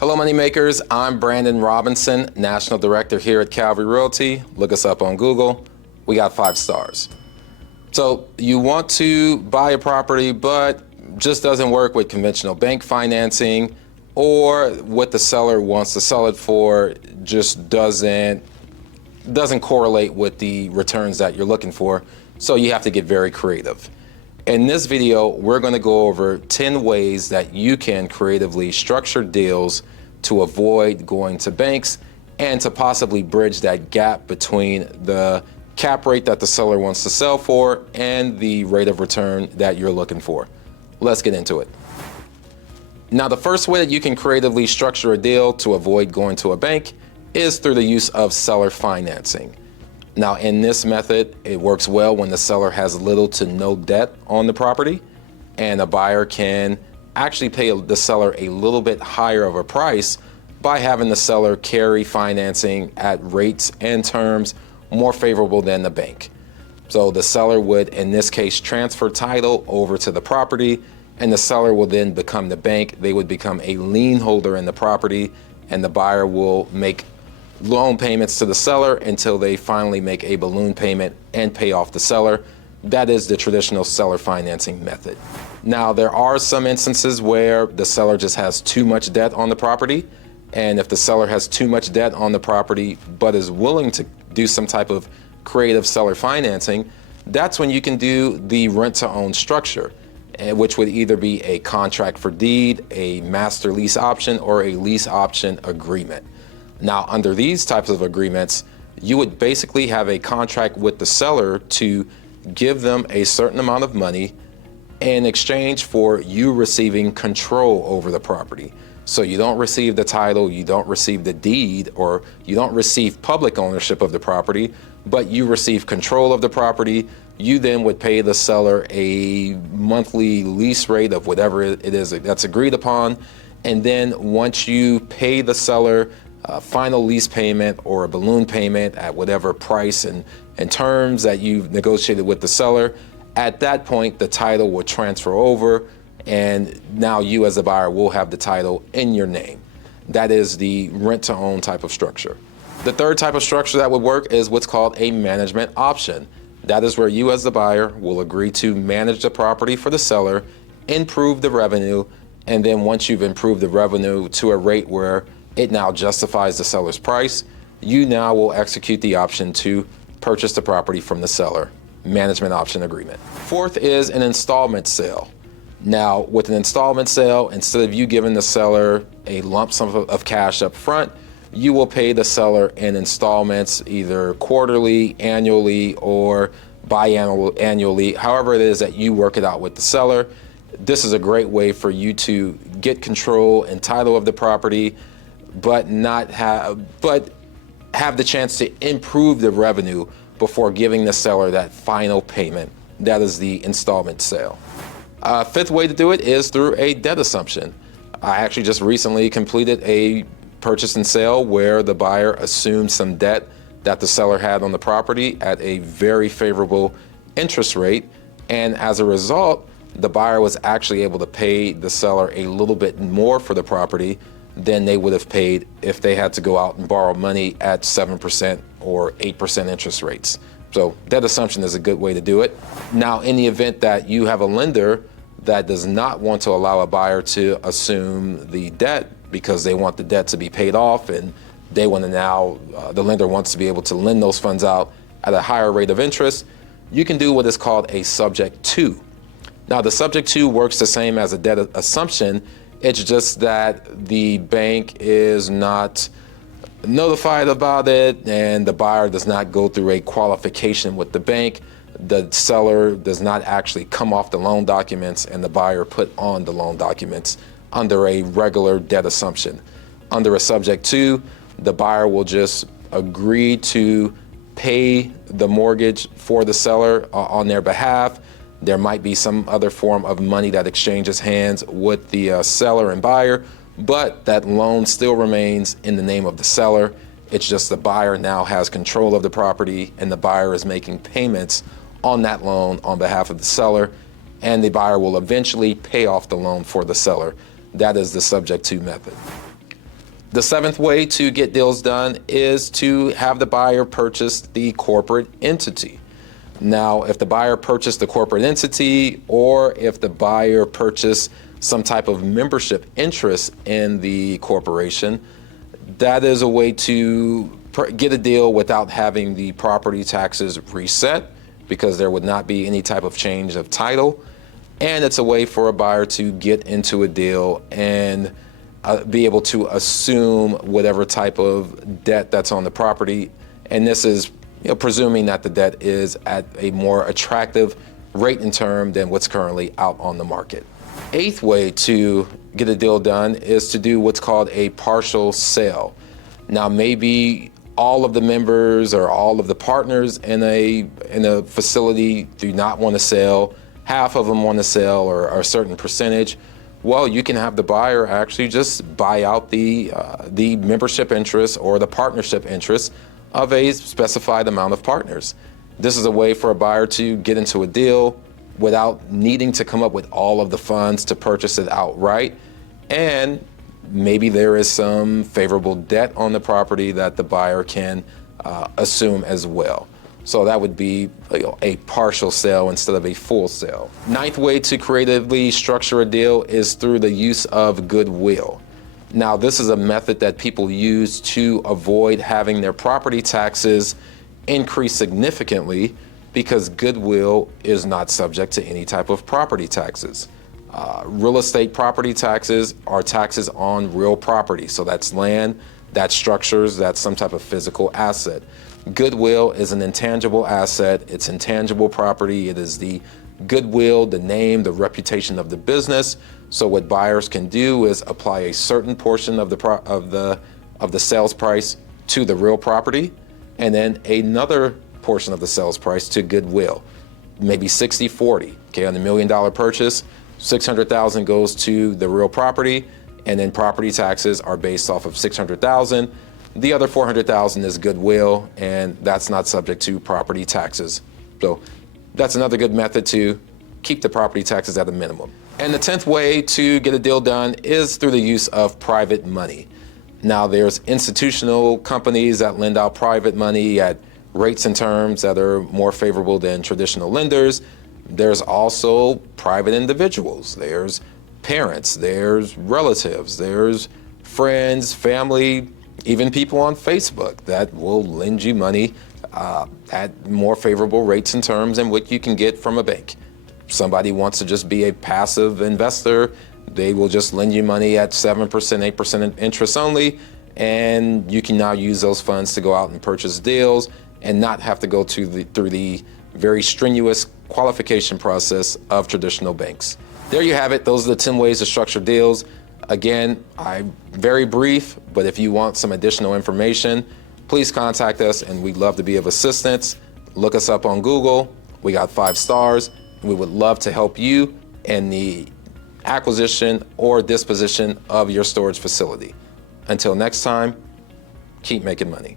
Hello, moneymakers. I'm Brandon Robinson, National Director here at Calvary Realty. Look us up on Google. We got 5 stars. So you want to buy a property, but just doesn't work with conventional bank financing, or what the seller wants to sell it for just doesn't correlate with the returns that you're looking for. So you have to get very creative. In this video, we're going to go over 10 ways that you can creatively structure deals to avoid going to banks and to possibly bridge that gap between the cap rate that the seller wants to sell for and the rate of return that you're looking for. Let's get into it. Now, the first way that you can creatively structure a deal to avoid going to a bank is through the use of seller financing. Now, in this method, it works well when the seller has little to no debt on the property, and a buyer can actually pay the seller a little bit higher of a price by having the seller carry financing at rates and terms more favorable than the bank. So the seller would, in this case, transfer title over to the property, and the seller will then become the bank. They would become a lien holder in the property, and the buyer will make loan payments to the seller until they finally make a balloon payment and pay off the seller. That is the traditional seller financing method. Now, there are some instances where the seller just has too much debt on the property, and if the seller has too much debt on the property but is willing to do some type of creative seller financing, that's when you can do the rent-to-own structure, which would either be a contract for deed, a master lease option, or a lease option agreement. Now, under these types of agreements, you would basically have a contract with the seller to give them a certain amount of money in exchange for you receiving control over the property. So you don't receive the title, you don't receive the deed, or you don't receive public ownership of the property, but you receive control of the property. You then would pay the seller a monthly lease rate of whatever it is that's agreed upon. And then once you pay the seller a final lease payment or a balloon payment at whatever price and terms that you've negotiated with the seller, at that point the title will transfer over, and now you as a buyer will have the title in your name. That is the rent-to-own type of structure. The third type of structure that would work is what's called a management option. That is where you as the buyer will agree to manage the property for the seller, improve the revenue, and then once you've improved the revenue to a rate where it now justifies the seller's price, you now will execute the option to purchase the property from the seller. Management option agreement. Fourth is an installment sale. Now, with an installment sale, instead of you giving the seller a lump sum of cash up front, you will pay the seller in installments, either quarterly, annually, or biannually, however it is that you work it out with the seller. This is a great way for you to get control and title of the property, but have the chance to improve the revenue before giving the seller that final payment. That is the installment sale. Fifth way to do it is through a debt assumption. I actually just recently completed a purchase and sale where the buyer assumed some debt that the seller had on the property at a very favorable interest rate, and as a result, the buyer was actually able to pay the seller a little bit more for the property than they would have paid if they had to go out and borrow money at 7% or 8% interest rates. So debt assumption is a good way to do it. Now, in the event that you have a lender that does not want to allow a buyer to assume the debt because they want the debt to be paid off, and they want to now, the lender wants to be able to lend those funds out at a higher rate of interest, you can do what is called a subject to. Now, the subject to works the same as a debt assumption. It's just that the bank is not notified about it, and the buyer does not go through a qualification with the bank. The seller does not actually come off the loan documents, and the buyer put on the loan documents under a regular debt assumption. Under a subject to, the buyer will just agree to pay the mortgage for the seller on their behalf. There might be some other form of money that exchanges hands with the seller and buyer, but that loan still remains in the name of the seller. It's just the buyer now has control of the property, and the buyer is making payments on that loan on behalf of the seller, and the buyer will eventually pay off the loan for the seller. That is the subject to method. The seventh way to get deals done is to have the buyer purchase the corporate entity. Now, if the buyer purchased the corporate entity, or if the buyer purchased some type of membership interest in the corporation, that is a way to get a deal without having the property taxes reset, because there would not be any type of change of title. And it's a way for a buyer to get into a deal and be able to assume whatever type of debt that's on the property. And this is presuming that the debt is at a more attractive rate and term than what's currently out on the market. Eighth way to get a deal done is to do what's called a partial sale. Now, maybe all of the members or all of the partners in a facility do not want to sell, half of them want to sell, or a certain percentage. Well, you can have the buyer actually just buy out the membership interest or the partnership interest of a specified amount of partners. This is a way for a buyer to get into a deal without needing to come up with all of the funds to purchase it outright. And maybe there is some favorable debt on the property that the buyer can assume as well. So that would be a partial sale instead of a full sale. Ninth way to creatively structure a deal is through the use of goodwill. Now, this is a method that people use to avoid having their property taxes increase significantly, because goodwill is not subject to any type of property taxes. Real estate property taxes are taxes on real property. So that's land, that's structures, that's some type of physical asset. Goodwill is an intangible asset. It's intangible property. It is the goodwill, the name, the reputation of the business. So what buyers can do is apply a certain portion of the sales price to the real property, and then another portion of the sales price to goodwill, maybe 60-40. Okay, on the $1 million purchase, $600,000 goes to the real property, and then property taxes are based off of $600,000. The other $400,000 is goodwill, and that's not subject to property taxes. So that's another good method to keep the property taxes at a minimum. And the 10th way to get a deal done is through the use of private money. Now, there's institutional companies that lend out private money at rates and terms that are more favorable than traditional lenders. There's also private individuals. There's parents, there's relatives, there's friends, family, even people on Facebook that will lend you money at more favorable rates and terms than what you can get from a bank. Somebody wants to just be a passive investor, they will just lend you money at 7%, 8% interest only, and you can now use those funds to go out and purchase deals and not have to go through the very strenuous qualification process of traditional banks. There you have it. Those are the 10 ways to structure deals. Again, I'm very brief, but if you want some additional information, please contact us and we'd love to be of assistance. Look us up on Google. We got 5 stars. We would love to help you in the acquisition or disposition of your storage facility. Until next time, keep making money.